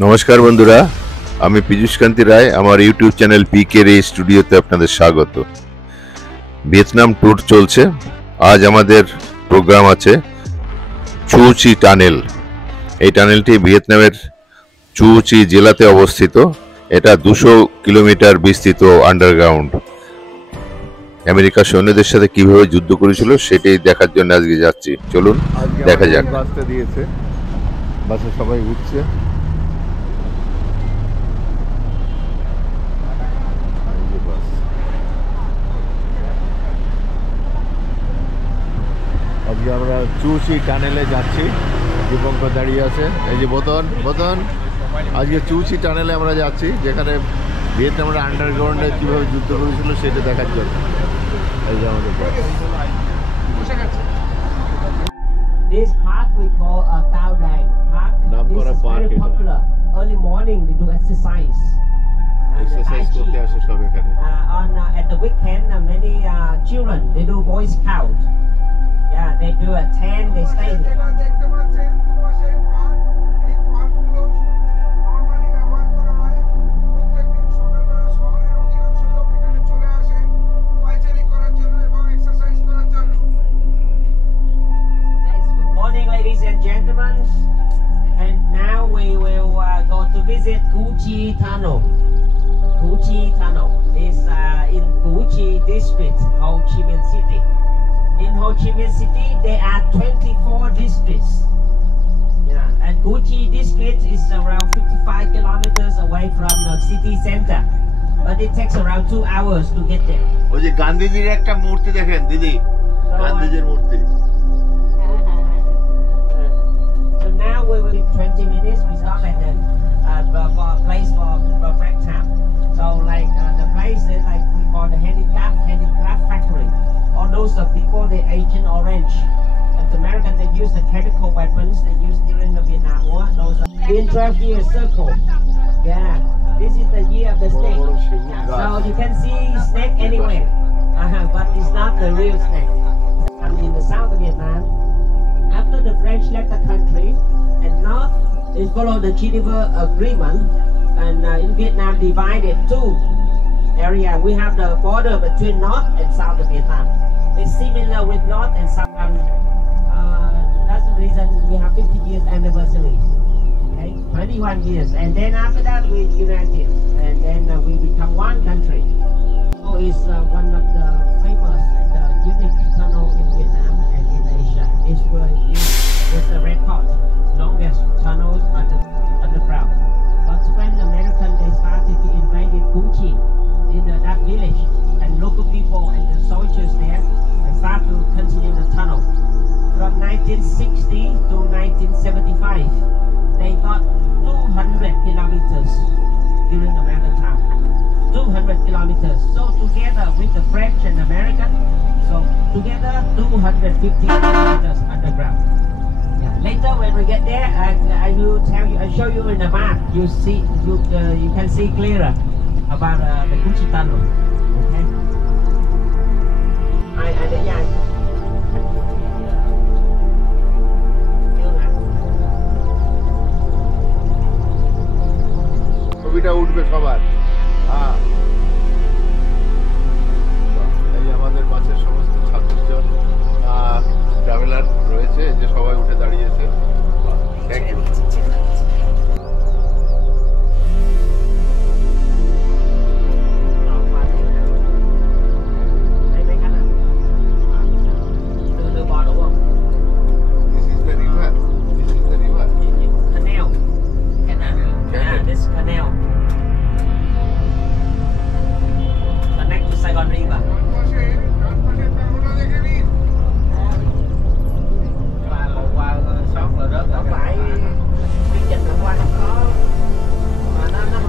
নমস্কার বন্ধুরা, আমি পীযূষ কান্তি রায়। আমার ইউটিউব চ্যানেল পিকে রে স্টুডিওতে আপনাদের স্বাগত। ভিয়েতনাম ট্যুর চলছে। আজ আমাদের প্রোগ্রাম আছে চু চি টানেল। এই টানেলটি ভিয়েতনামের চু চি জেলাতে অবস্থিত। এটা 200 কিলোমিটার বিস্তৃত আন্ডারগ্রাউন্ড। আমেরিকা সৈন্যদের সাথে কিভাবে যুদ্ধ করেছিল সেটাই দেখার জন্য আজকে যাচ্ছি। চলুন দেখা যাক। বাসটা দিয়েছে, বাসে সবাই উঠছে। আজকে আমরা চু চি টানেলে যাচ্ছি। দীপঙ্কর দাঁড়িয়ে আছে, এই যে বোতন। আজকে চু চি টানেলে আমরা যাচ্ছি, যেখানে ভিয়েতনামের আন্ডারগ্রাউন্ডে কীভাবে যুদ্ধ করেছিল সেটা দেখার জন্য। এই যে আমাদের বাস। This park we call Cao Dang Park. This is very popular. Early morning we do exercise. Exercise করতে আসে সব এখানে। At the weekend, many children they do Boy Scout. Yeah, they do a tent. They stay here. Morning, ladies and gentlemen. And now we will go to visit Cu Chi Tunnel. Cu Chi Tunnel is in Cu Chi District, Ho Chi Minh City. In Ho Chi Minh City, there are 24 districts. Yeah, and Cu Chi District is around 55 kilometers away from the city center. But it takes around 2 hours to get there. ওই যে গান্ধীজির একটা মূর্তি দেখেন দিদি, গান্ধীজির মূর্তি। So now we will in 20 minutes we stop at the for a place for break time. So like the place is like we call the handicraft factory. All those are before the Agent Orange. And the American they use the chemical weapons they used during the Vietnam War. Those are in 12-year circle. Yeah, this is the year of the snake. So you can see snake anywhere, but it's not the real snake. And in the south of Vietnam, after the French left the country, and north they follow the Geneva Agreement, and in Vietnam divided two area. We have the border between north and south of Vietnam. It's similar with north and south. That's the reason we have 50 years anniversary. Okay, 21 years, and then after that we united, and then we become one country. So it's one of the famous and unique tunnel in Vietnam and in Asia. It's the record longest tunnels underground. But when the Americans they started to invade Cu Chi in that village, and local people and the soldiers there, they start to continue the tunnel. From 1960 to 1975, they got 200 kilometers during American time. 200 kilometers. So together with the French and American, so together 250 kilometers underground. Yeah. Later when we get there, I will tell you, I show you in the map. You see, you can see clearer about the Cu Chi Tunnel. Okay. Yeah. ছবিটা উঠবে সবার। হ্যাঁ, এই আমাদের বাসের সমস্ত ছাত্রজন traveller রয়েছে, যে সবাই উঠে দাঁড়িয়েছে। Thank you.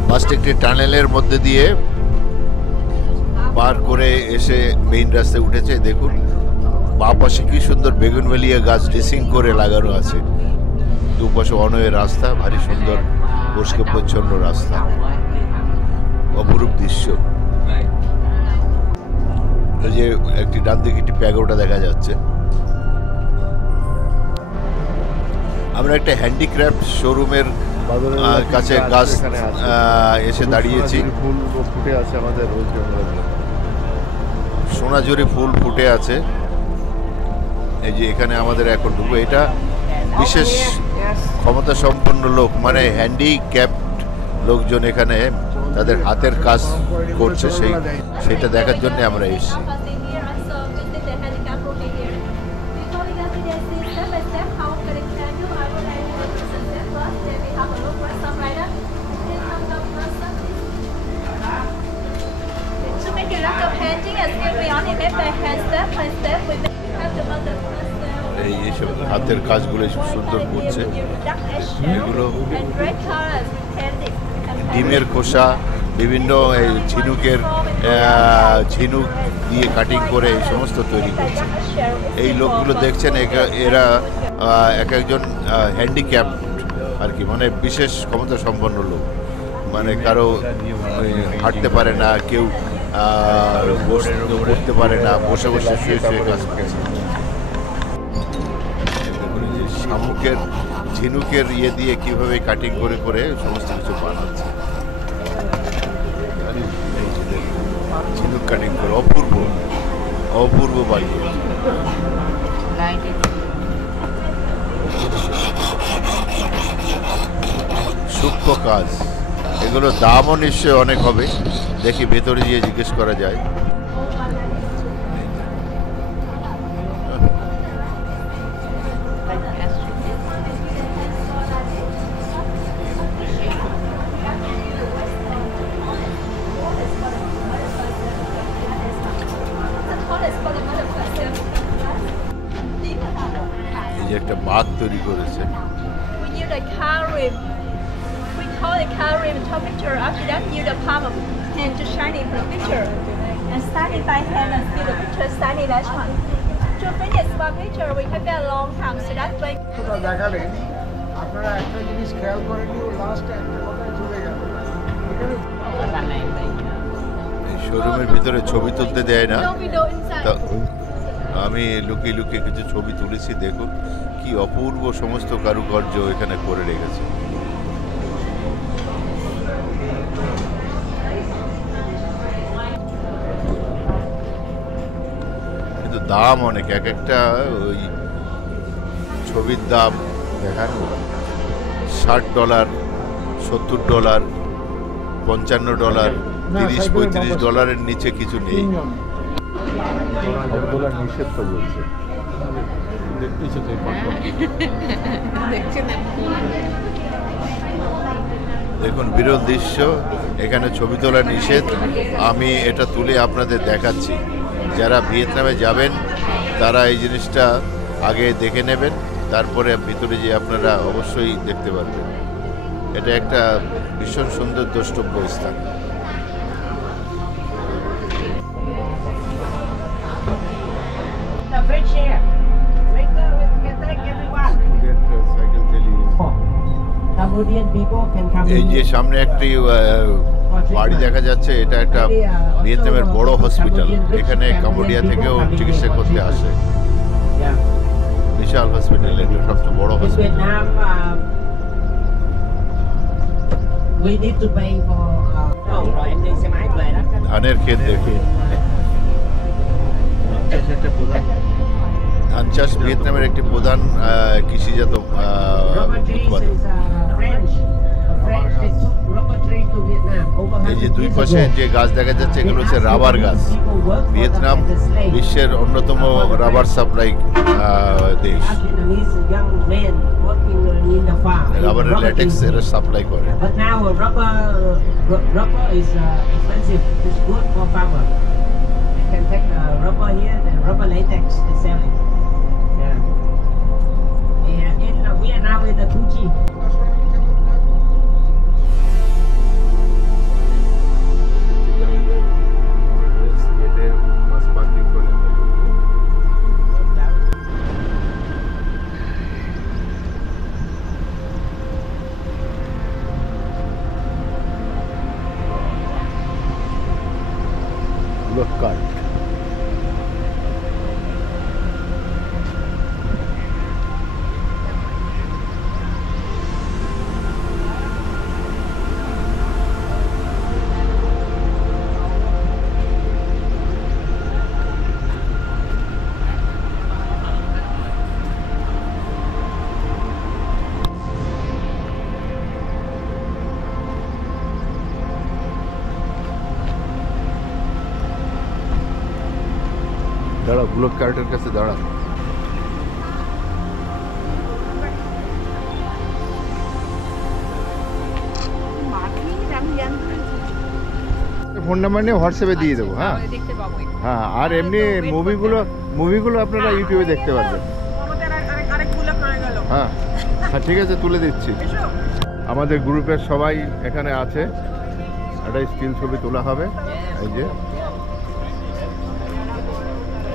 বাসটি একটি টানেলের মধ্যে দিয়ে পার করে এসে মেইন রাস্তায় উঠেছে। দেখুন বাঁ পাশে কি সুন্দর বেগুনভেলিয়া গাছ ড্রেসিং করে লাগানো আছে। দুপাশে অনয়ের রাস্তা, ভারী সুন্দর পরিষ্কার পরিচ্ছন্ন রাস্তা, অপরূপ দৃশ্য। এই যে একটি ডান দিকে একটি প্যাগোডা দেখা যাচ্ছে। আমরা একটা হ্যান্ডিক্রাফট শোরুমের কাছে গাছ এসে দাঁড়িয়েছি। ফুল ফুটে আছে আমাদের সোনাঝুরি ফুল ফুটে আছে। এই যে এখানে আমাদের এখন ঢুকবো। এটা বিশেষ ক্ষমতা সম্পন্ন লোক, মানে হ্যান্ডিক্যাপড লোকজন এখানে তাদের হাতের কাজ করছে, সেটা দেখার জন্য আমরা এসেছি। এইসব হাতের কাজগুলো সুন্দর করছে। এগুলো ডিমের খোসা, বিভিন্ন ঝিনুক দিয়ে কাটিং করে এই সমস্ত তৈরি করছে। এই লোকগুলো দেখছেন এরা এক একজন হ্যান্ডিক্যাপ আর কি, মানে বিশেষ ক্ষমতা সম্পন্ন লোক, মানে কারো হাঁটতে পারে না, কেউ করতে পারে না, বসে বসে শুয়ে শুয়ে কাজ করছে। শামুকের ঝিনুকের দিয়ে কিভাবে কাটিং করে করে সমস্ত কিছু বানাচ্ছে। ঝিনুক কাটিং করে অপূর্ব বানিয়ে সূক্ষ্ম কাজ। এগুলো দামও নিশ্চয়ই অনেক হবে, দেখি ভেতরে গিয়ে জিজ্ঞেস করা যায়। এই যে একটা বাঁধ তৈরি করেছে। We call it car rim top picture. After that, use the palm of hand to shine it for the picture. And start it by hand and see the picture shiny that one. To finish one picture, we can get a long time. So that's why. দেখালেন আপনারা একটা জিনিস খেয়াল করেনি, ও last একটা কথায় চলে গেল। এই শোরুমের ভিতরে ছবি তুলতে দেয় না, No window inside. আমি লুকিয়ে লুকিয়ে কিছু ছবি তুলেছি। দেখুন কি অপূর্ব সমস্ত কারুকার্য এখানে করে রেখেছে। কিন্তু দাম অনেক, এক একটা ওই ছবির দাম দেখানো $60, $70, $55, $30-35 নিচে কিছু নেই। নিষেধ তো বলছে, দেখতেছি তো দেখুন বিরল দৃশ্য, এখানে ছবি তোলা নিষেধ। আমি এটা তুলে আপনাদের দেখাচ্ছি। যারা ভিয়েতনামে যাবেন তারা এই জিনিসটা আগে দেখে নেবেন, তারপরে ভিতরে যে আপনারা অবশ্যই দেখতে পারবেন। এটা একটা ভীষণ সুন্দর দ্রষ্টব্য স্থান। The bridge here. Later we can take everyone. Cambodian people can come এই in যে here. সামনে একটি বাড়ি দেখা যাচ্ছে, এটা একটা ভিয়েতনামের বড় হসপিটাল। এখানে কম্বোডিয়া থেকেও চিকিৎসা করতে আসে। Yeah. বিশাল হসপিটাল, এটা সবচেয়ে বড় In hospital. Vietnam, we need to pay for rồi em đi xe máy về đó. ধানের ক্ষেত দেখে, ধান চাষ ভিয়েতনামের একটি প্রধান কৃষিজাত Rubber trees উৎপাদন। is French. French is rubber tree to Vietnam. Over এই যে 100 দুই years পাশে ago. যে গাছ দেখা যাচ্ছে এগুলো হচ্ছে রাবার গাছ। ভিয়েতনাম বিশ্বের অন্যতম রাবার সাপ্লাই দেশ। Vietnamese young men working in the farm. রাবারের ল্যাটেক্স industry. এরা সাপ্লাই করে। But now rubber is expensive. It's good for farmer. You can take rubber here, the rubber latex is selling. Yeah. And we are now in the Tuchi. কাঠ দাঁড়া, block কার্টের কাছে দাঁড়া। Phone number নিয়ে হোয়াটসঅ্যাপে দিয়ে দেবো। হ্যাঁ দেখতে পাবো হ্যাঁ, আর এমনি মুভিগুলো আপনারা ইউটিউবে দেখতে পারবেন। হ্যাঁ হ্যাঁ, ঠিক আছে, তুলে দিচ্ছি। আমাদের গ্রুপের সবাই এখানে আছে, একটা স্টিল ছবি তোলা হবে। এই যে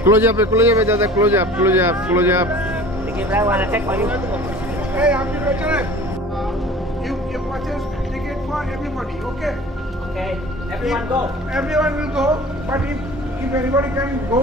ক্লোজ আপে দাদা, close up. Hey, I'm the veteran. You purchase ticket for everybody, okay? Okay, everyone go. Everyone will go, but if anybody can go.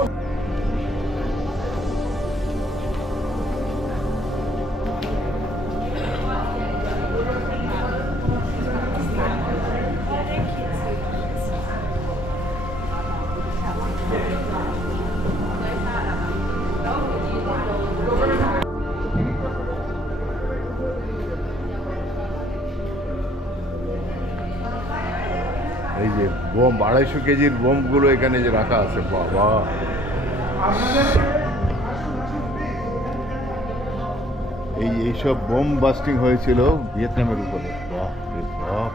এই যে বোম, 250 কেজির বোমগুলো এখানে যে রাখা আছে, বাবা। এইসব বোম বাস্টিং হয়েছিল ভিয়েতনামের উপরে। বাহ রে বাপ।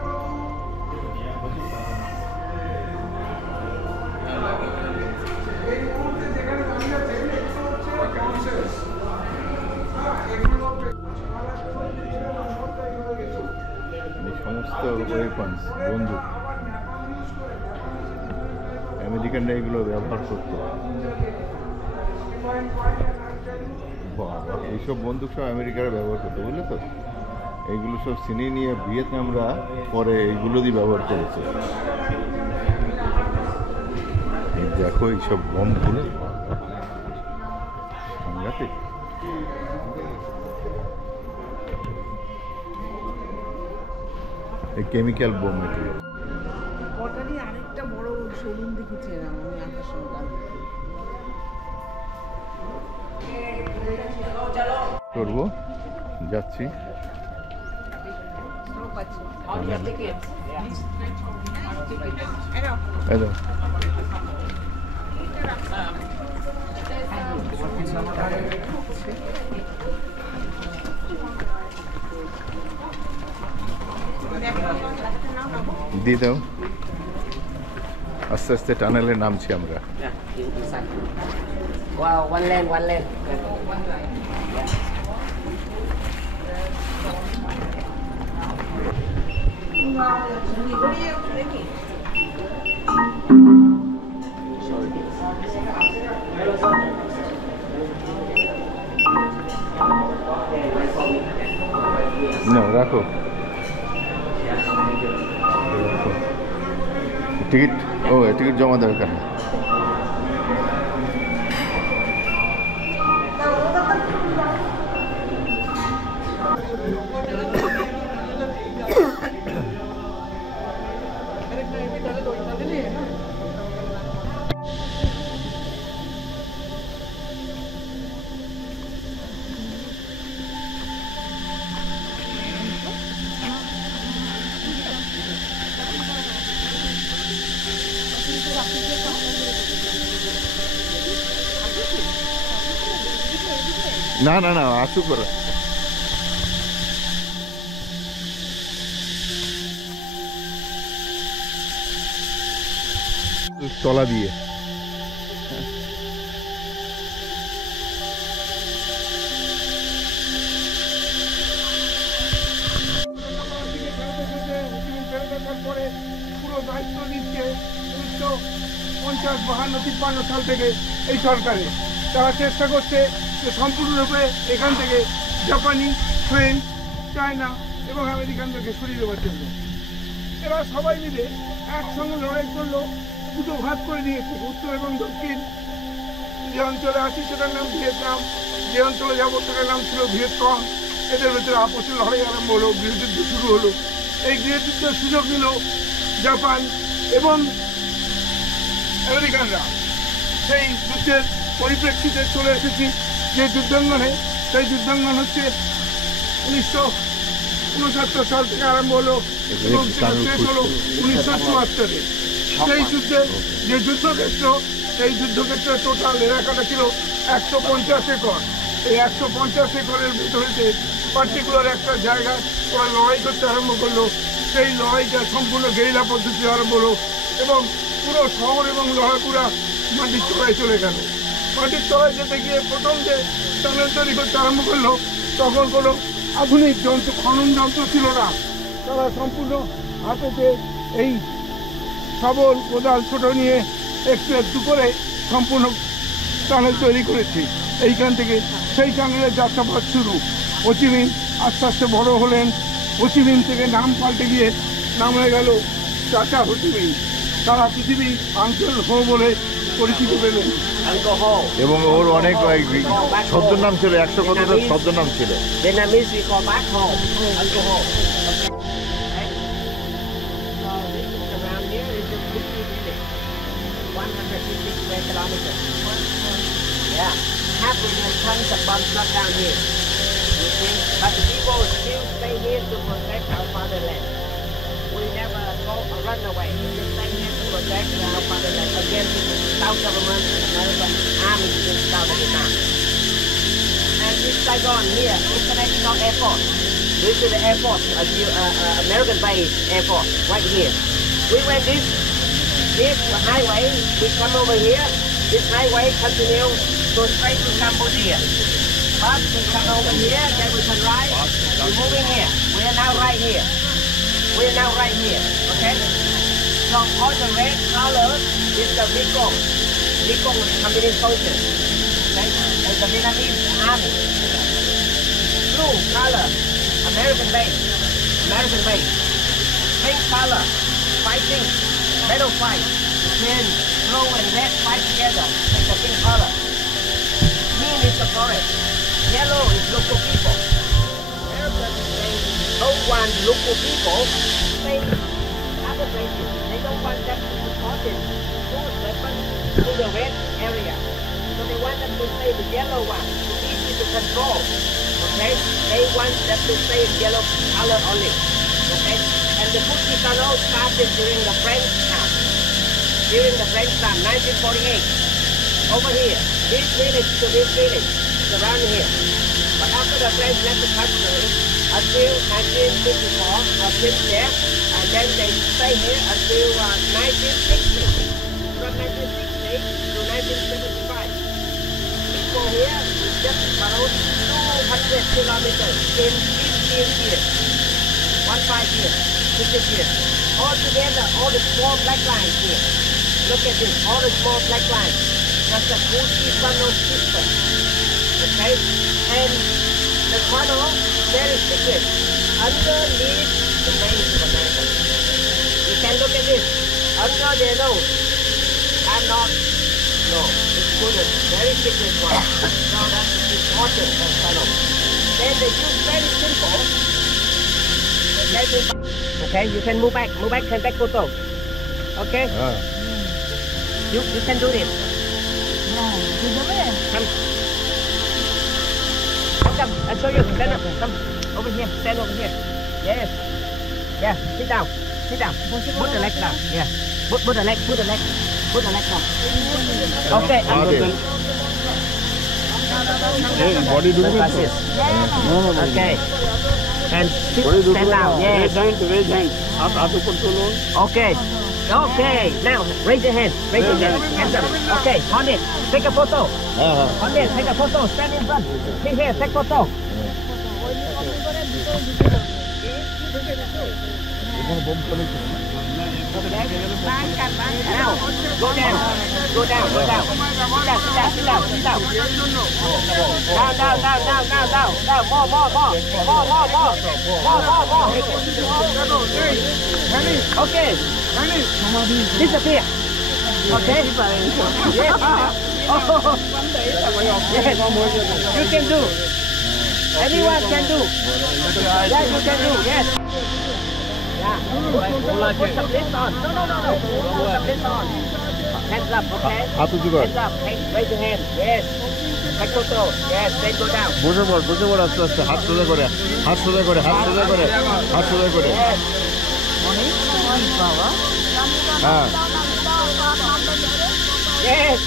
এই সমস্ত ওয়েপন্স, বন্দুক আমেরিকানরা এগুলো ব্যবহার করতো। বাবা, এইসব বন্দুক সব আমেরিকারা ব্যবহার করতো, বুঝলে তো? এইগুলো সব চিনি নিয়ে ভিয়েতনামরা পরে এইগুলো দিয়ে ব্যবহার করেছে। এই দেখো এইসব বোমগুলো সাংঘাতিক। এই কেমিক্যাল বোম এগুলো। ওটারই আরেকটা বড় শোরুম দেখেছিলাম আমি আকাশগঙ্গা। করবো, যাচ্ছি। All your tickets. এই দাও। দিয়ে দাও। আস্তে আস্তে টানেলে নামছি আমরা। Yeah, inside. Wow, one lane. না, রাখো। টিকিট, টিকিট জমা দেবে কেন? না না না, আসুক ওরা। তলা দিয়ে পরে পুরো দায়িত্ব নিচ্ছে 1950-52 সাল থেকে এই সরকারে। তারা চেষ্টা করছে যে সম্পূর্ণরূপে এখান থেকে জাপানি, ফ্রেঞ্চ, চায়না এবং আমেরিকানদেরকে সরিয়ে দেওয়ার জন্য। এরা সবাই মিলে একসঙ্গে লড়াই করলো, দুটো ভাগ করে নিয়েছে, উত্তর এবং দক্ষিণ। যে অঞ্চলে আছি সেটার নাম ভিয়েতনাম, যে অঞ্চলে যাবো সেটার নাম ছিল ভিয়েতকং। এদের ভেতরে আপোষের লড়াই আরম্ভ হলো, গৃহযুদ্ধ শুরু হলো। এই গৃহযুদ্ধের সুযোগ নিল জাপান এবং আমেরিকানরা। সেই যুদ্ধের পরিপ্রেক্ষিতে চলে এসেছি যে যুদ্ধাঙ্গনে, সেই যুদ্ধাঙ্গন হচ্ছে 1969 সাল থেকে আরম্ভ হলো এবং শেষ হলো 1974-এ। সেই যুদ্ধে যে যুদ্ধক্ষেত্র এই যুদ্ধক্ষেত্রে টোটাল এলাকাটা ছিল 150 একর। এই 150 একরের ভিতরে পার্টিকুলার একটা জায়গায় ওরা লড়াই করতে আরম্ভ করলো। সেই লড়াইটা সম্পূর্ণ গেরিলা পদ্ধতি আরম্ভ হলো এবং পুরো শহর এবং লড়াকুড়া মাটির তলায় চলে গেল। মাটির তলায় যেতে গিয়ে প্রথম যে টানেল তৈরি করতে আরম্ভ করলো তখন কোনো আধুনিক যন্ত্র, খনন যন্ত্র ছিল না। তারা সম্পূর্ণ হাতেতে এই শাবল, কোদাল ছোট নিয়ে একটু একটু করে সম্পূর্ণ টানেল তৈরি করেছে। এইখান থেকে সেই টানেলের যাত্রাপথ শুরু। হোচিমিন আস্তে আস্তে বড় হলেন। হোচিমিন থেকে নাম পাল্টে গিয়ে নাম হয়ে গেল চাচা হোচিমিন। সারা পৃথিবী আঙ্কেল হো বলে পরিচিতি পেলেন। এবং ওর অনেক ছদ্মনাম ছিল, 100 কতটা ছদ্মনাম ছিল। Vietnamese we call back home, alcohol. So this is around here is a Buki village, 150 square kilometers. Yeah, 500,000 tons of bombs dropped down here. You see, but the people still stay here to protect our fatherland. We never go run away. We just stay here to protect our fatherland against South government and American army in South Vietnam. And this Saigon here, International Airport. This is the airport, American base airport, right here. We went this highway, we come over here, this highway continue, go straight to Cambodia. But we come over here, then we turn right, we're moving here. We are now right here. We are now right here, okay? So all the red color is the Vietcong. Vietcong is communist soldiers. Okay? And the Vietnamese army. Blue color, American base. American base. Pink color, fighting, battle fight. Then blue and red fight together. That's the pink color. Green is the forest. Yellow is local people. American say don't want local people stay other places. They don't want them to support it. Those weapons to the red area. So they want them to stay the yellow one. It's easy to control. Okay? They want them to stay in yellow color only. Okay? And the Buki Tunnel started during the French time. During the French time, 1948. Over here. This village to this village. It's around here. But after the French left the country, until 1954, since there, and then they stay here until 1960. From 1960 to 1975. People here just about 200 kilometers in 15 years. 15 years, 15 years. All together, all the small black lines here. Look at this, all the small black lines. That's the Buki Tunnel system. Okay? And the tunnel, very secret, underneath the base of America. You can look at this, under their nose, cannot, no, it's good, very secret one. So that's important, that tunnel. Then they use very simple. Okay, you can move back, can take photo. Okay? You can do this. Come. Come, I'll show you. Stand up. Come. Over here. Stand over here. Yes. Yeah. Sit down. Sit down. Put the leg down. Yeah. Put the leg. Put the leg. Put the leg down. Okay. Body do Glasses. Okay. And sit, stand down. Yes. raise hand. Hath upar tolo. Okay. Okay. Now raise your hand. Raise your hand. Hands up. Okay. Hold it. Take a photo. Hold it. Take a photo. Stand in front. Sit here. Take photo. Now, go down. Go down. Go down. Sit down. Sit down. Down. More. Okay. Disappear. Okay. Yes. Oh. Yes. You can do. Anyone can do. Yeah, you can do. Yes. Yeah. Put some this on. No. Put some this on. Hands up, okay? Hands up. Raise your hand. Yes. Take photo. Yes. Then go down. বসে পড় আস্তে আস্তে, হাত সোজা করে। Yes. হ্যাঁ। Yes.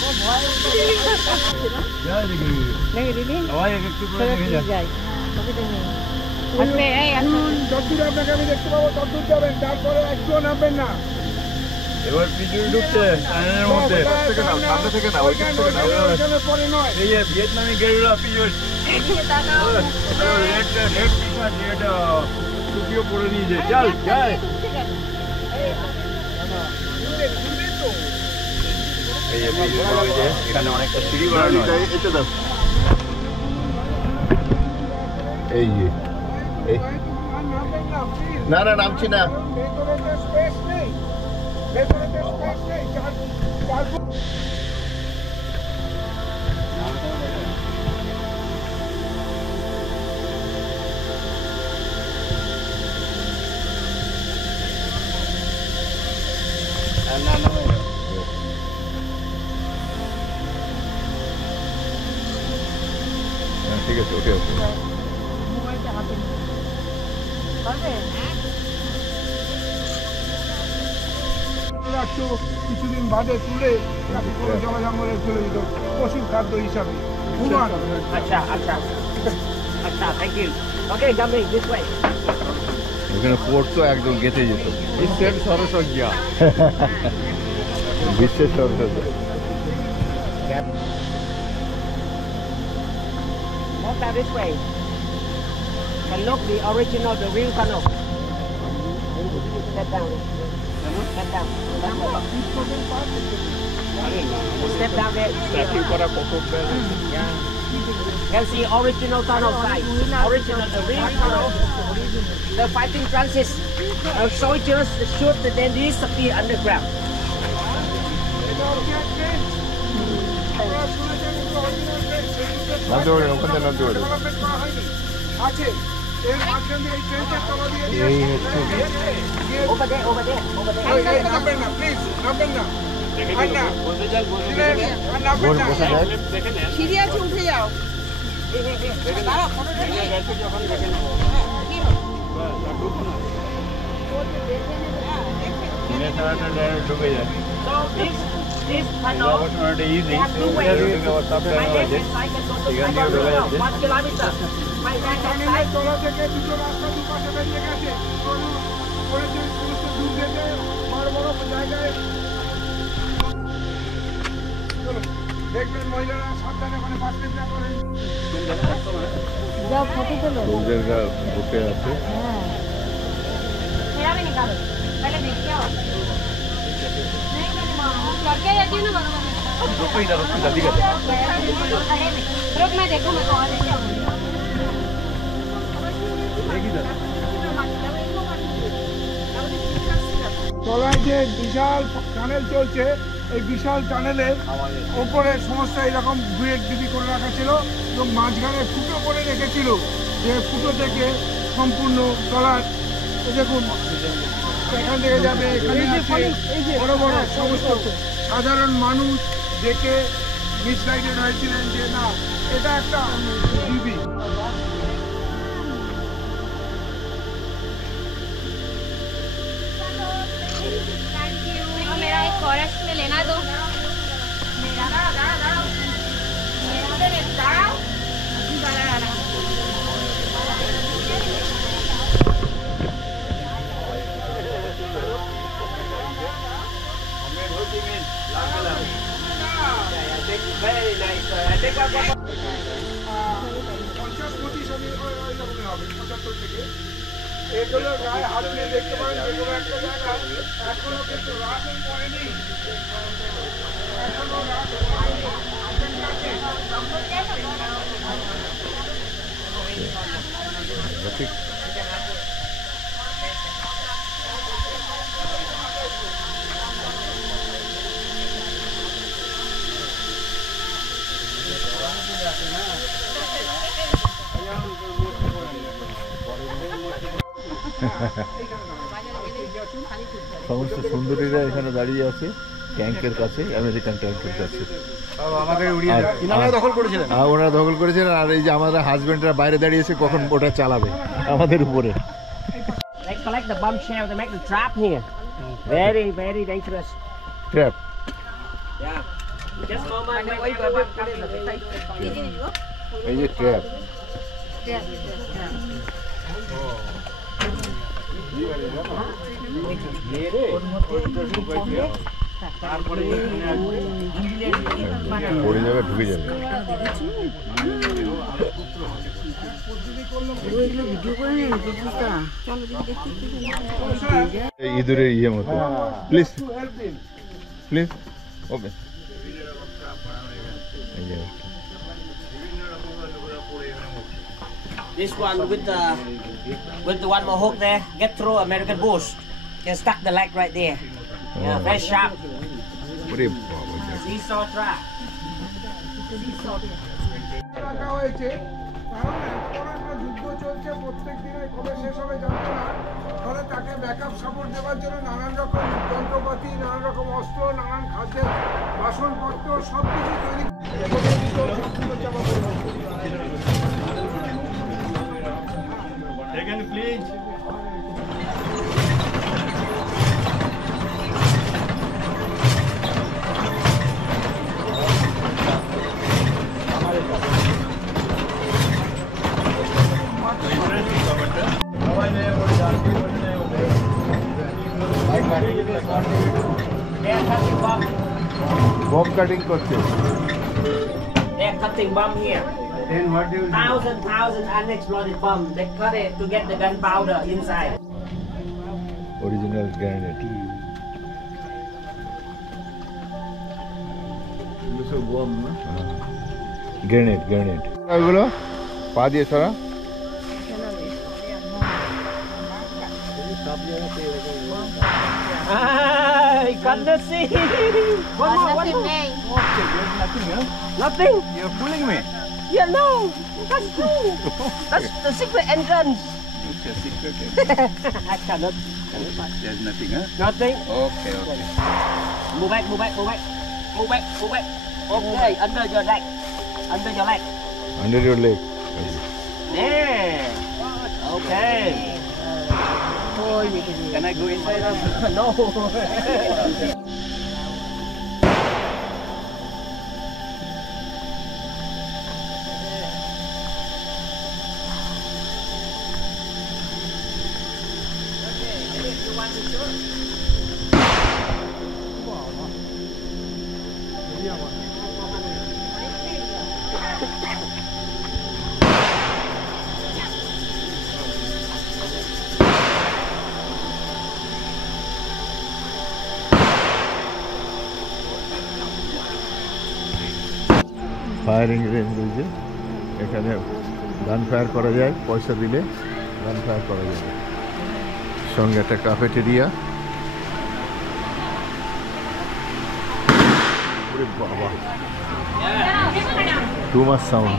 যতদূর আপনাকে আমি দেখতে পাবো ততদূর যাবেন, তারপরে একটুও নামবেন না। এবার পিছনে ঢুকছে টানেলের মধ্যে। সামনে থেকে না, ওই থেকে না। ওইখানে পরে নয়। এই যে ভিয়েতনামি গেরিলা পিছন। রেড টি-শার্ট, রেড টুপিও পরে নিয়েছে। চল চল। এই যে এখানে অনেকটা সিঁড়ি বানানো আছে। এটা দাও। এই যে এই নামবেন না, please। না না নামছি না। ভেতরে তো স্পেস নেই, ভেতরে তো স্পেস নেই। চার ফুট ঠিক আছে, ওকে ওকে। রাখতো কিছুদিন বাদে তুলে তাকে কোনো জলা জঙ্গলে চলে যেত পশুর খাদ্য হিসাবে। Human Acha, acha. Acha, thank you. Okay, jumping this way. ওখানে পড়তো একদম গেঁথে যেত। বিশ্বের সরসজ্জা। বিশ্বের সরসজ্জা। Walk down this way. And look the original, the real tunnel. Step down. Step down. Step down there. Trekking করা কত Yeah. Can see original tunnel side. Original, the real tunnel. The fighting trenches. Soldiers shoot and then disappear underground. নামতে পারে, ওখানে নামতে পারে। আছে এর মাঝখান দিয়ে এই ট্রেনটা তলা দিয়ে এই দিয়ে হচ্ছে Over there, over there, over there. এই নামবেন না, প্লিজ নামবেন না। আর না আর নামবেন না। বসে যায়। সিঁড়ি আছে, উঠে যাও। দাঁড়াও, ফটো নিয়ে ঢুকে যায়। So this tunnel, easy have two ways. সাবধানে My হয়েছে। left side can go to এখান দিয়ে ঢোকা যাচ্ছে। 1 kilometer. My right hand টানেলের side. তলা থেকে দুটো রাস্তা দুপাশে বেরিয়ে গেছে। করেছে সমস্ত দূর থেকে বড় বড় জায়গায়। চলো, দেখবেন মহিলারা সাবধানে ওখানে বাস্কেট না করেন। লোকজনরা বসে আছে। मेरा भी निकालो पहले देखिए आओ नहीं करके जाती हूँ ना रुको इधर, रुको जल्दी कर। रुक मैं देखूँ मैं कहाँ लेके आऊँगी তলায় যে বিশাল টানেল চলছে, এই বিশাল টানেলের ওপরে সমস্ত এরকম বুয়েট দিবি করে রাখা ছিল এবং মাঝখানে ফুটো করে রেখেছিল, যে ফুটো থেকে সম্পূর্ণ তলার দেখুন এখান থেকে যাবে, এখানে আছে বড় বড় সমস্ত সাধারণ মানুষ দেখে মিসগাইডেড হয়েছিলেন যে না এটা একটা ডিবি। मेरा एक फॉरेस्ट में लेना दो मेरा Very nice. I think I've got 50-25 হবে 75 থেকে। এগুলো গায়ে হাত দিয়ে দেখতে পারেন, এগুলো একটা জায়গায় এখনো কিন্তু রাসেল পড়েনি, এখনো রাস পড়েনি। সমস্ত সুন্দরীরা এখানে দাঁড়িয়ে আছে ট্যাঙ্কের কাছে, আমেরিকান ট্যাঙ্কের কাছে। ওনারা দখল করেছিলেন, আর এই যে আমাদের হাজবেন্ডরা বাইরে দাঁড়িয়েছে কখন ওটা চালাবে আমাদের উপরে। They collect the bombshell, they make the trap here. Very, very dangerous. Trap. Yeah. Just moment, wait, everyone coming. এই যে ট্র্যাপ পড়ে যাবে ঢুকে যাবে ইঁদুরের ইয়ে মতো please please okay This one with the one more hook there. Get through American bush. Just stuck the leg right there. Yeah, very sharp. ওরে বাবা Seesaw trap. রাখা হয়েছে কারণ এত বড় একটা যুদ্ধ চলছে প্রত্যেক দিনে কবে শেষ হবে জানতো না ফলে তাকে ব্যাকআপ সাপোর্ট দেওয়ার জন্য নানান রকম যন্ত্রপাতি নানান রকম অস্ত্র নানান খাদ্যের বাসনপত্র সব কিছু তৈরি বম কাটিং করছে They're cutting bomb here. Then what do you do? Thousand unexploded bomb. They cut it to get the gunpowder inside. Original grenade grenade grenade ওইগুলো পা দিয়ে ছাড়া I cannot see. One more. Nothing. You're fooling me. Yeah, no. That's true. That's the secret entrance. It's a secret. I cannot. There's nothing, huh? Nothing. Okay, okay. Move back. Okay, under your leg. Under your leg. There. Okay. Can I go inside? No. Firing range রয়েছে এখানে গান fire করা যায় পয়সা দিলে গান fire করা যায় সঙ্গে একটা ক্যাফেটেরিয়া ওরে বাবা too much sound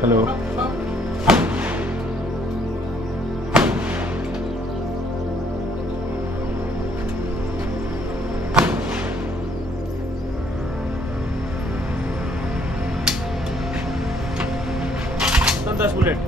hello Tandas bullet.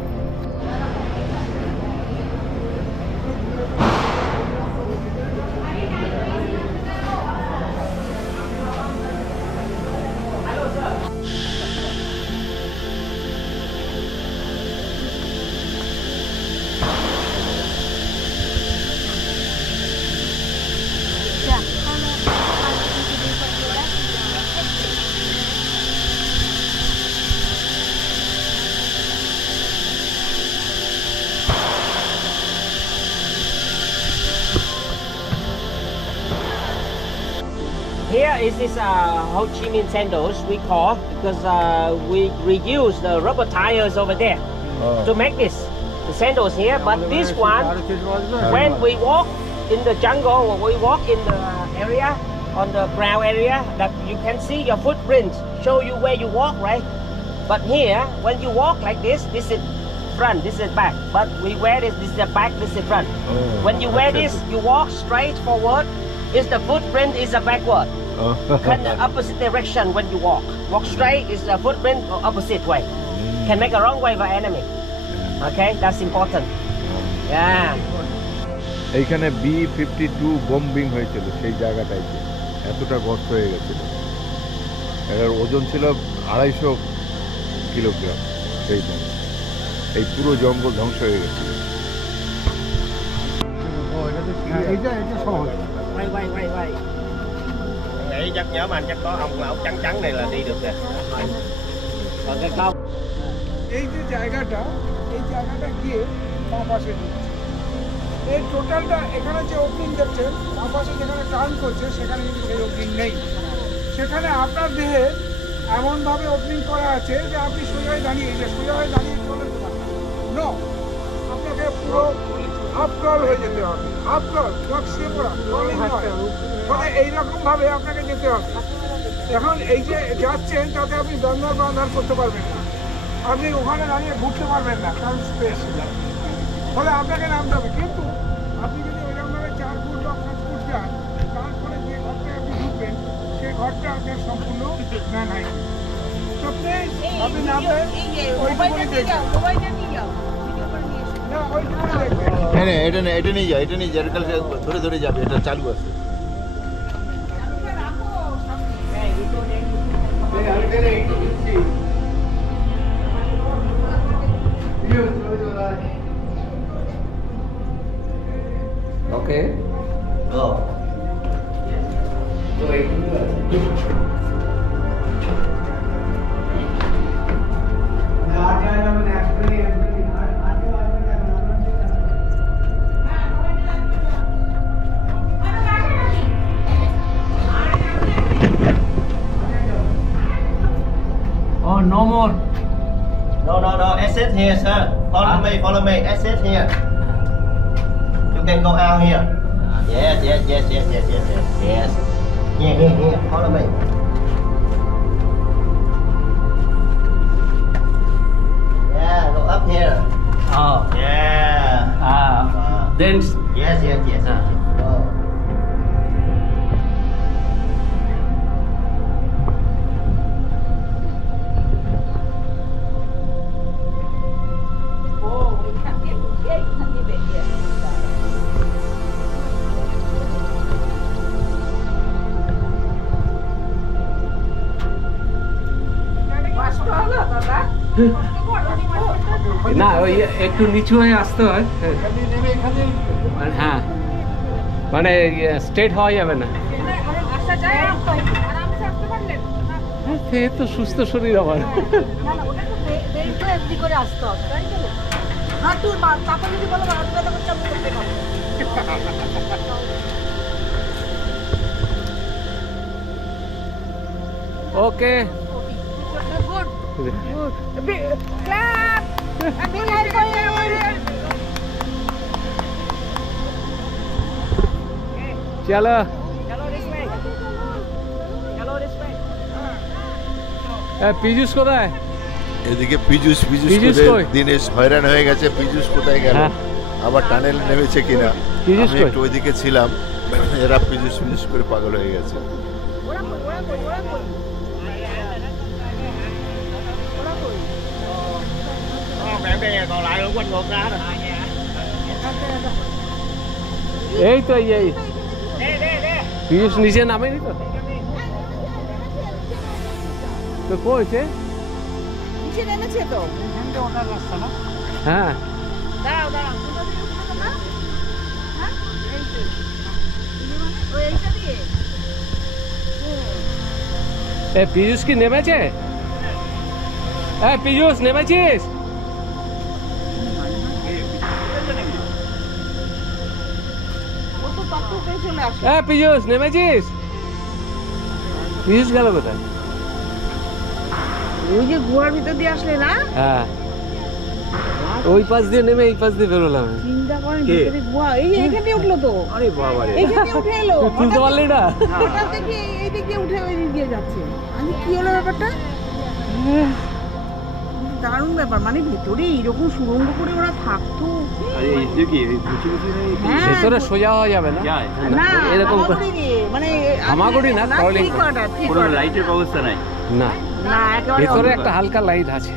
is this Ho Chi Minh sandals we call because we reuse the rubber tires over there to make this the sandals here. But this one, when we walk in the jungle or we walk in the area on the ground area, that you can see your footprints show you where you walk, right? But here, when you walk like this is front, this is back. But we wear this is the back, this is front. When you wear this, you walk straight forward. Is the footprint is the backward. Can the opposite direction when you walk. Walk straight is the footprint or opposite way. Can make a wrong way for enemy. Okay, that's important. Yeah. এইখানে B-52 bombing হয়েছিল সেই জায়গাটায়, এতটা গর্ত হয়ে গেছিল। এর ওজন ছিল 250 কিলোগ্রাম। সেই টাইম এই পুরো জঙ্গল ধ্বংস হয়ে গেছিল। এটা সহজ। Quay. Nghĩ chắc nhớ mà chắc có ông áo trắng này là đi được kìa. Còn cái câu. এই যে জায়গাটা গিয়ে বাঁ পাশে ঢুকছে। এই টোটালটা এখানে যে ওপেনিং দেখছেন বাঁ পাশে যেখানে টার্ন করছে সেখানে কিন্তু সেই ওপেনিং নেই। সেখানে আপনার দেহে এমনভাবে ওপেনিং করা আছে যে আপনি সোজা হয়ে দাঁড়িয়ে চলে যেতে পারেন। নো, আপনাকে পুরো হাফ ক্রল হয়ে যেতে হবে। হাফ ক্রল শুয়ে পড়া মানে এইরকমভাবে আপনাকে যেতে হবে। এখন এই যে যাচ্ছেন তাতে আপনি দন্দর বাঁধার করতে পারবেন না, আপনি ওখানে দাঁড়িয়ে ঘুরতে পারবেন না, কারণ স্পেস। ফলে আপনাকে নামতে হবে। কিন্তু আপনি যদি ওইরকমভাবে 4 ফুট বা 5 ফুট যান, তারপরে যে ঘরটা আপনি ঢুকবেন সেই ঘরটা আপনার সম্পূর্ণ নাই। তো প্লিজ আপনি নামবেন, ওইটুকুনি দেখবেন। না, ওইটুকুনি দেখবেন। হ্যাঁ, এটা নিয়ে যাও, ধরে যাবে, এটা চালু আছে। Okay. Go. Oh, no more. No. Exit here, sir. Follow me. Exit here. You can go out here. Yes. Here. Follow me. Yeah, go up here. Oh. Yeah. Then. Yes. Go. না, ওই একটু নিচু হয়ে আসতে হয়। হ্যাঁ, মানে straight হওয়া যাবে না। সে তো সুস্থ শরীর আমার। ওকে, চলো। পীযুষ কোথায়? এদিকে পীযুষ দিনেশ হয়রান হয়ে গেছে। পীযুষ কোথায় গেল? আবার টানেল নেমেছে কিনা? আমি একটু ওইদিকে ছিলাম, এরা পীযুষ করে পাগল হয়ে গেছে। Còn lại nó quanh ngược ra rồi. এই তো এই পীযুষ নিচে নামেনি তো কইছে নিচে নেমেছে তো। ওটার রাস্তা না? হ্যাঁ, দাঁড়াও এইটা দিয়ে পীযুষ কি নেমেছে? পীযুষ নেমেছিস? পীযুষ নেমেছিস? পীযুষ গেল কোথায়? ওই যে গুহার ভিতর দিয়ে আসলে না, হ্যাঁ ওই পাশ দিয়ে নেমে এই পাশ দিয়ে বেরোলাম। চিন্তা করেন ভিতরে গুহা, এই যে এখানে উঠলো তো। আরে বাবা রে, এখানে উঠে এলো, তুলতে পারলি না? হঠাৎ দেখি এই দিক দিয়ে উঠে ওই দিক দিয়ে যাচ্ছে। আমি কি হলো ব্যাপারটা? দারুণ ব্যাপার, মানে ভিতরে এইরকম সুড়ঙ্গ করে ওরা থাকতো। ভেতরে সোজা হওয়া যাবে না, না এরকম মানে হামাগুড়ি না, ক্রলিং কোনো লাইটের ব্যবস্থা নাই। না, না একেবারে ভেতরে একটা হালকা লাইট আছে।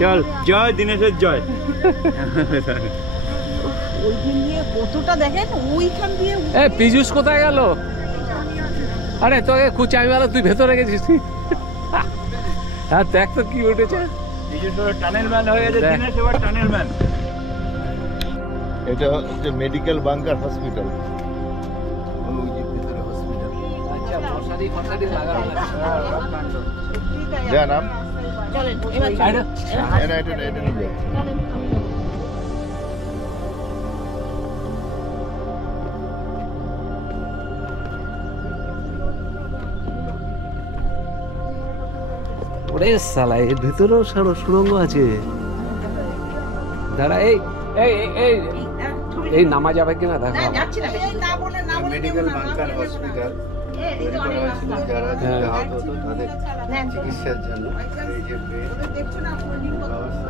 চল, জয় দিনেশের জয়। ওইখান দিয়ে কতটা দেখেন, ওইখান দিয়ে। এ পীযুষ কোথায় গেল? আরে তোকে খুঁচাই মারা, তুই ভেতরে গেছিস। হ্যাঁ দেখ তো কি উঠেছে। টানেল ম্যান হয়ে গেছে দিনেশ, এবার টানেল ম্যান। এটা হচ্ছে মেডিকেল বাংকার হসপিটাল। আচ্ছা মশারি ফশারি লাগানো যা নাম চলেন এবার এটা নিয়ে যা। ওরে শালা, এর ভিতরেও সুড়ঙ্গ আছে। দাঁড়া, এই এই এই এই নামা যাবে কিনা দেখো। যাচ্ছি না, এই না বলে না বলে মেডিকেল বাংকার হসপিটাল তৈরি করা হয়েছিল যারা আহত হতো তাদের চিকিৎসার জন্য। এই যে ব্যবস্থা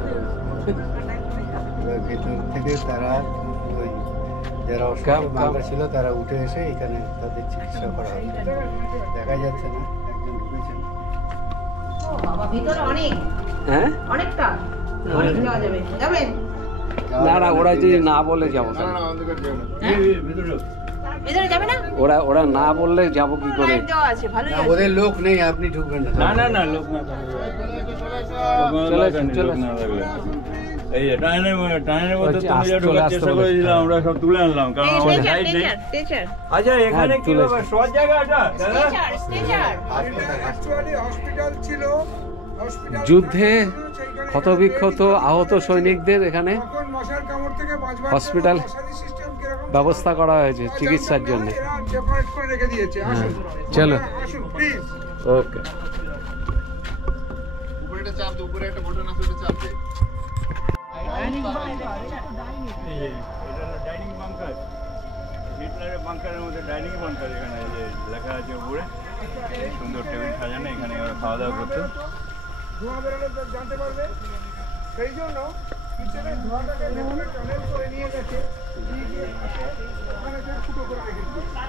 এবার ভেতর থেকে তারা ওই যারা অসুস্থ বাংলা ছিল তারা উঠে এসে এখানে তাদের চিকিৎসা করা হয়। দেখা যাচ্ছে না, একজন ঢুকেছেন। বাবা ভিতরে অনেক, হ্যাঁ অনেকটা অনেক যাওয়া যাবে। যাবেন? না না, ওরা যদি না বলে যাবো। ভিতরে যাবে না? ওরা না বললে যাবো কি করে? লাইট দেওয়া আছে, ভালোই আছে। ওদের লোক নেই, আপনি ঢুকবেন না। না না লোক না, এই টানেলের মধ্যে তুমি যা ঢোকার চেষ্টা করেছিলাম, আমরা সব তুলে আনলাম, কারণ আমাদের হাইট নেই। আচ্ছা এখানে কি ব্যাপার, শোয়ার জায়গা এটা? হসপিটাল ছিল, যুদ্ধে ক্ষতবিক্ষত আহত সৈনিকদের এখানে হসপিটাল ব্যবস্থা করা হয়েছে চিকিৎসার জন্য। চলো ওকে। উপরে চাপ দে, উপরে একটা বটন আছে, ওটা চাপ দে। ডাইনিং বাংকার, হিটলারের বাংকারের মধ্যে ডাইনিং বাংকার। এখানে যে লেখা আছে উপরে, সুন্দর টেবিল সাজানো, এখানে ওরা খাওয়া দাওয়া করতো। ধোঁয়া বেরোলে জানতে পারবে, সেই জন্য পিছনে ধোঁয়াটাকে ভেতরে টানেল করে নিয়ে গেছে, ফুটো করে রেখে দিয়েছে,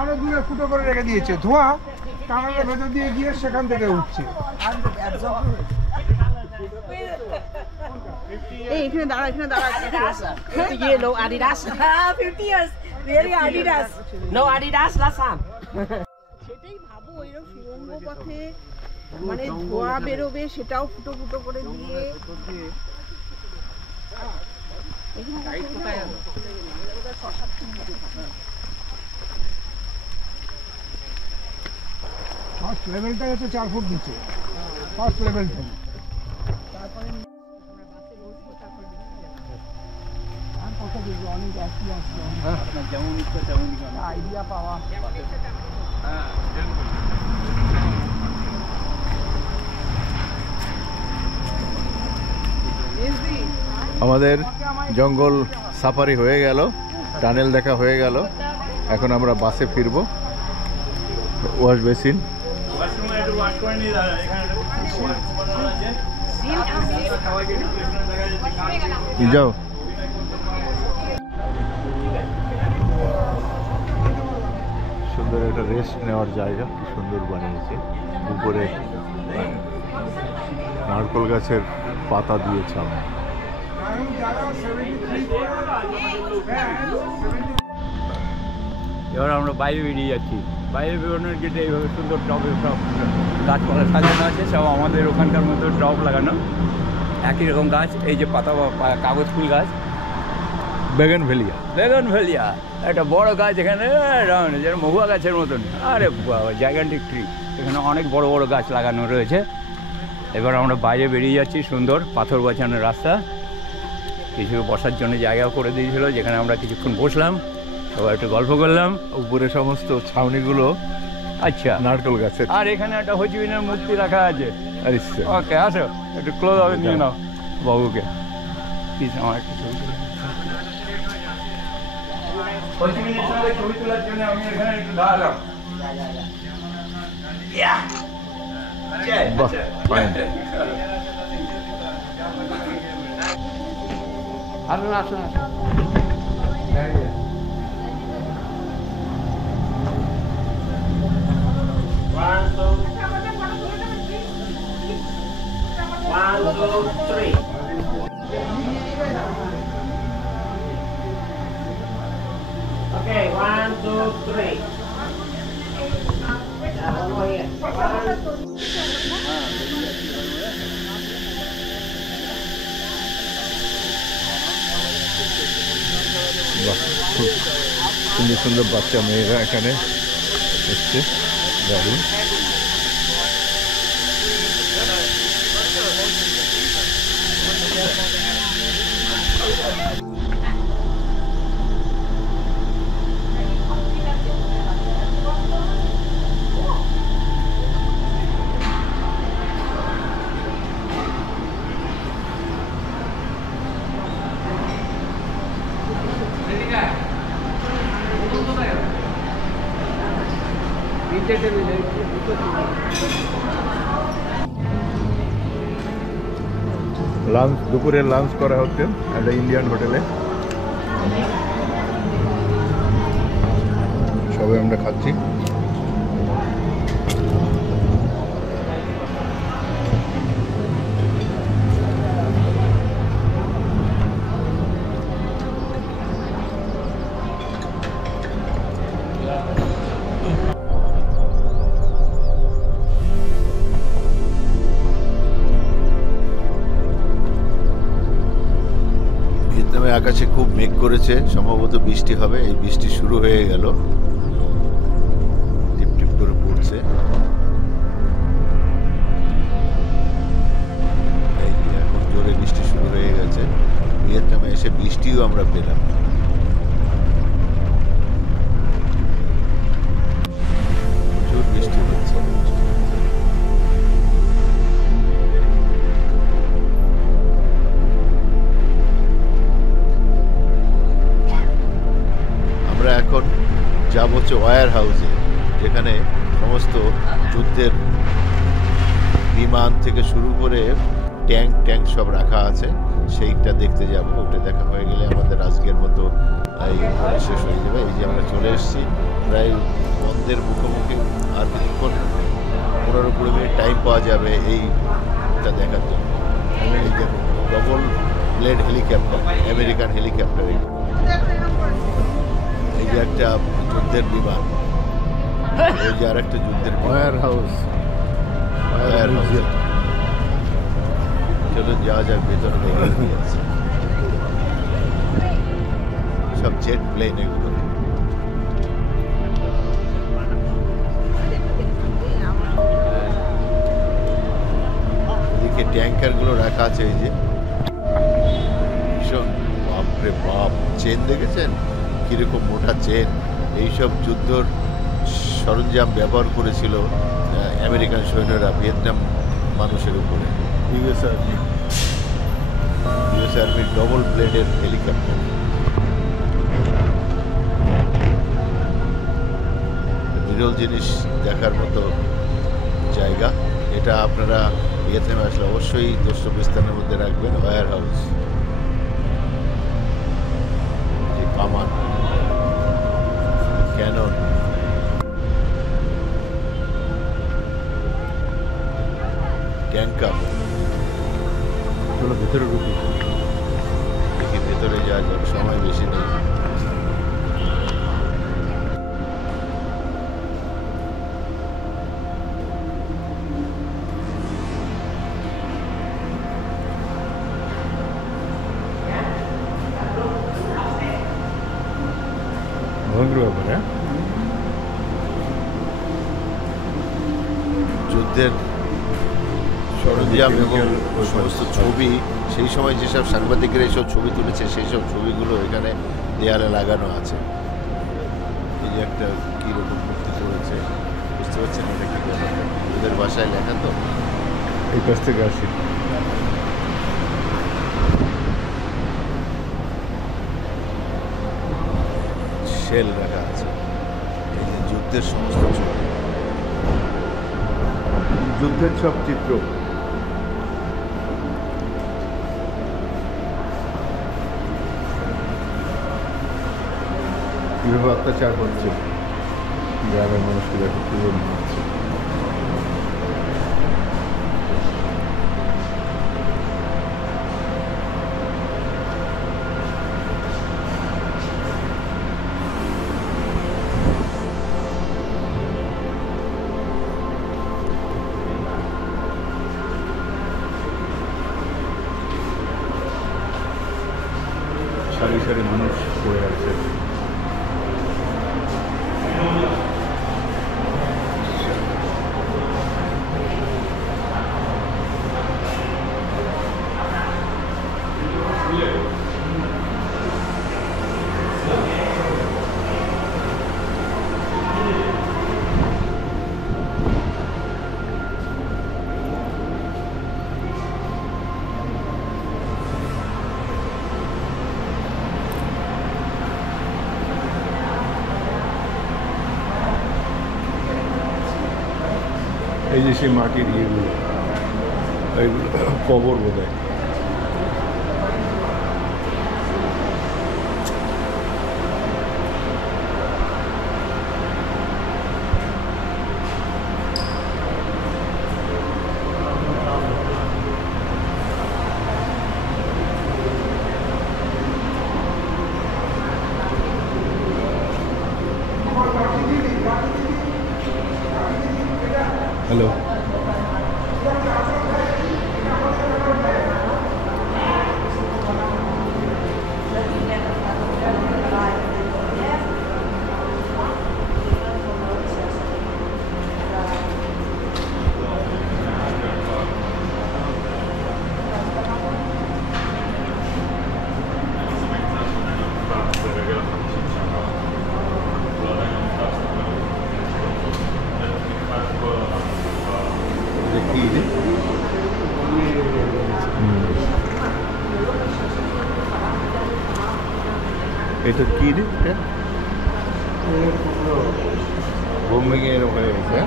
আরো দূরে ফুটো করে রেখে দিয়েছে। ধোঁয়া টানেলের ভেতর দিয়ে গিয়ে সেখান থেকে উঠছে। এই এখানে দাঁড়া, এখানে দাঁড়া। ये लो Adidas, 50 years, really Adidas, no Adidas last time. সেটাই ভাবো, এরকম সুড়ঙ্গ পথে মানে ধোঁয়া বেরোবে, সেটাও ফুটো ফুটো করে দিয়ে। ফার্স্ট লেভেলটা হচ্ছে 4 ফুট নিচে, ফার্স্ট লেভেলটা। যেমন ইচ্ছা তেমন আইডিয়া পাওয়া। আমাদের জঙ্গল সাফারি হয়ে গেল, টানেল দেখা হয়ে গেল। এখন আমরা বাসে ফিরবো। ওয়াশ বেসিন যাও। সুন্দর একটা রেস্ট নেওয়ার জায়গা, কি সুন্দর বানিয়েছে। উপরে নারকেল গাছের পাতা দিয়েছে। আমরা এবার আমরা বাইরে বেরিয়ে যাচ্ছি। বাইরে বেরোনোর গেটে এইভাবে সুন্দর টবের সব গাছপালা সাজানো আছে, সব আমাদের ওখানকার মতো টব লাগানো, একই রকম গাছ। এই যে পাতা কাগজ ফুল গাছ, বেগুনভেলিয়া একটা বড় গাছ এখানে, যেন মহুয়া গাছের মতন। আরে বাবা, জাইগান্টিক ট্রি। এখানে অনেক বড় বড় গাছ লাগানো রয়েছে। এবার আমরা বাইরে বেরিয়ে যাচ্ছি, সুন্দর পাথর বাঁচানোর রাস্তা। কিছু বসার জন্য জায়গাও করে দিয়েছিল, যেখানে আমরা কিছুক্ষণ বসলাম। সবাই একটু গল্প করলাম। উপরে সমস্ত ছাউনিগুলো আচ্ছা নারকেল গাছের। আর এখানে একটা হচিমিনের মূর্তি রাখা আছে। আচ্ছা ওকে আসো একটু ক্লোজ হবে নিয়ে নাও বাবুকে। প্লিজ আমার একটু ছবি তুলে হচিমিনের সঙ্গে ছবি তোলার জন্য আমি এখানে একটু দাঁড়ালাম। বাহ ফাইন। আসুন আসুন আসুন। One, two, three. Okay, 1, 2, 3. Yeah, one more here. বাহ খুব সুন্দর সুন্দর বাচ্চা মেয়েরা এখানে এসছে, দারুণ। লাঞ্চ, দুপুরের লাঞ্চ করা হচ্ছে একটা ইন্ডিয়ান হোটেলে। সবাই আমরা খাচ্ছি। আকাশে খুব মেঘ করেছে, সম্ভবত বৃষ্টি হবে। এই বৃষ্টি শুরু হয়ে গেল, টিপ টিপ করে পড়ছে। এই যে এখন জোরে বৃষ্টি শুরু হয়ে গেছে। ভিয়েতনামে এসে বৃষ্টিও আমরা পেলাম। প্রচুর বৃষ্টি হচ্ছে। এখন যাব হচ্ছে ওয়্যার হাউসে, যেখানে সমস্ত যুদ্ধের বিমান থেকে শুরু করে ট্যাঙ্ক সব রাখা আছে। সেইটা দেখতে যাব। ওটা দেখা হয়ে গেলে আমাদের আজকের মতো শেষ হয়ে যাবে। এই যে আমরা চলে এসেছি প্রায় বন্ধের মুখোমুখি। আর কিছুক্ষণ 15-20 মিনিট টাইম পাওয়া যাবে এইটা দেখার জন্য। এই যে double blade helicopter, American helicopter. এই যে একটা যুদ্ধের বিমান, ওই যে আর একটা যুদ্ধের ওয়্যার হাউস। চলো যাওয়া যাক ভেতরে, দেখে কি আছে। সব জেট প্লেন এগুলো। এদিকে ট্যাঙ্কার গুলো রাখা আছে। এই যে ভীষণ, বাপরে বাপ, চেন দেখেছেন কিরকম মোটা চেন। এইসব যুদ্ধর সরঞ্জাম ব্যবহার করেছিল আমেরিকান সৈন্যরা ভিয়েতনাম মানুষের উপরে। ইউএস আর্মির ডবল ব্লেডের হেলিকপ্টার। বিরল জিনিস দেখার মতো জায়গা এটা। আপনারা ভিয়েতনামে আসলে অবশ্যই দ্রষ্টব্য স্থানের মধ্যে রাখবেন ওয়্যার হাউস। যে কামান, ক্যানন, ট্যাঙ্কার। চলো ভেতরে ঢুকি। দেখি ভেতরে যাওয়া যাক, সময় বেশি নেই। ভয়ঙ্কর ব্যাপার। হ্যাঁ, যুদ্ধের সরঞ্জাম এবং সমস্ত ছবি, সেই সময় যেসব সাংবাদিকেরা এইসব ছবি তুলেছে সেই সব ছবিগুলো এখানে দেয়ালে লাগানো আছে। একটা কীরকম মূর্তি করেছে বুঝতে পারছেন এটা কি ব্যাপারটা ওদের ভাষায় লেখা তো এই পাশ থেকে আসি শেল রাখা আছে এই যে যুদ্ধের সমস্ত ছবি যুদ্ধের সব চিত্র কিভাবে অত্যাচার হচ্ছে গ্রামের মানুষকে দেখো কিভাবে মারছে সারি সারি মানুষ পড়ে আছে এই যে সেই মাটির ইয়েগুলো এইগুলো কবর বোধ হয় হ্যালো এটা কি রে বোম ভেঙে এরকম হয়ে গেছে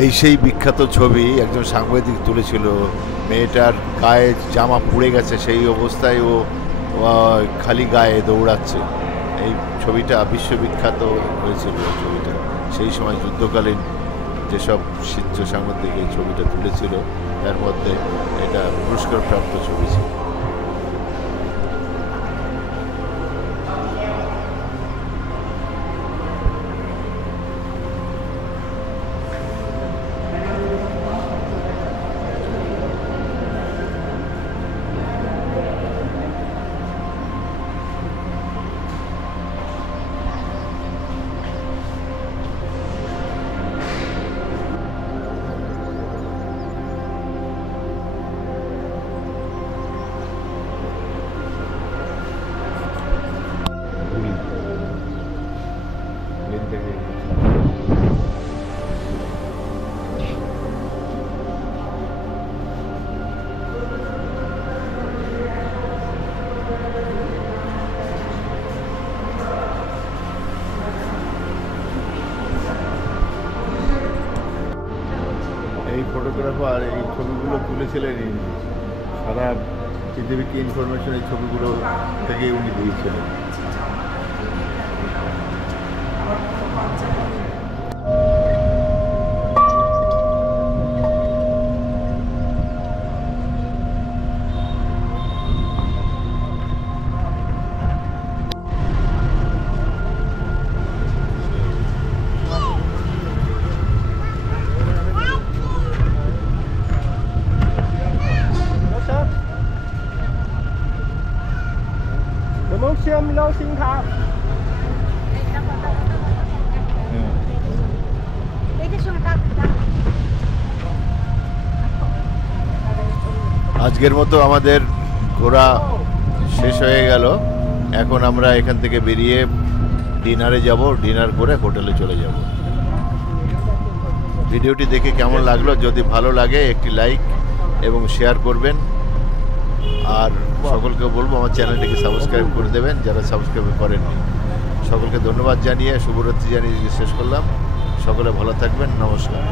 এই সেই বিখ্যাত ছবি একজন সাংবাদিক তুলেছিল মেয়েটার গায়ে জামা পুড়ে গেছে সেই অবস্থায় ও খালি গায়ে দৌড়াচ্ছে এই ছবিটা বিশ্ববিখ্যাত হয়েছিল ছবিটা সেই সময় যুদ্ধকালীন যেসব শীর্ষ সাংবাদিক এই ছবিটা তুলেছিল তার মধ্যে এটা পুরস্কারপ্রাপ্ত ছবি ছিল ফটোগ্রাফার এই ছবিগুলো তুলেছিলেন সারা পৃথিবীকে ইনফরমেশন এই ছবিগুলো থেকে উনি দিয়েছিলেন เชื่อมโลสิงครับ আজকের মতো আমাদের ঘোরা শেষ হয়ে গেল। এখন আমরা এখান থেকে বেরিয়ে ডিনারে যাব, ডিনার করে হোটেলে চলে যাব। ভিডিওটি দেখে কেমন লাগলো? যদি ভালো লাগে একটি লাইক এবং শেয়ার করবেন, আর সকলকে বলবো আমার চ্যানেলটিকে সাবস্ক্রাইব করে দেবেন যারা সাবস্ক্রাইব করেননি। সকলকে ধন্যবাদ জানিয়ে শুভরাত্রি জানিয়ে শেষ করলাম। সকলে ভালো থাকবেন, নমস্কার।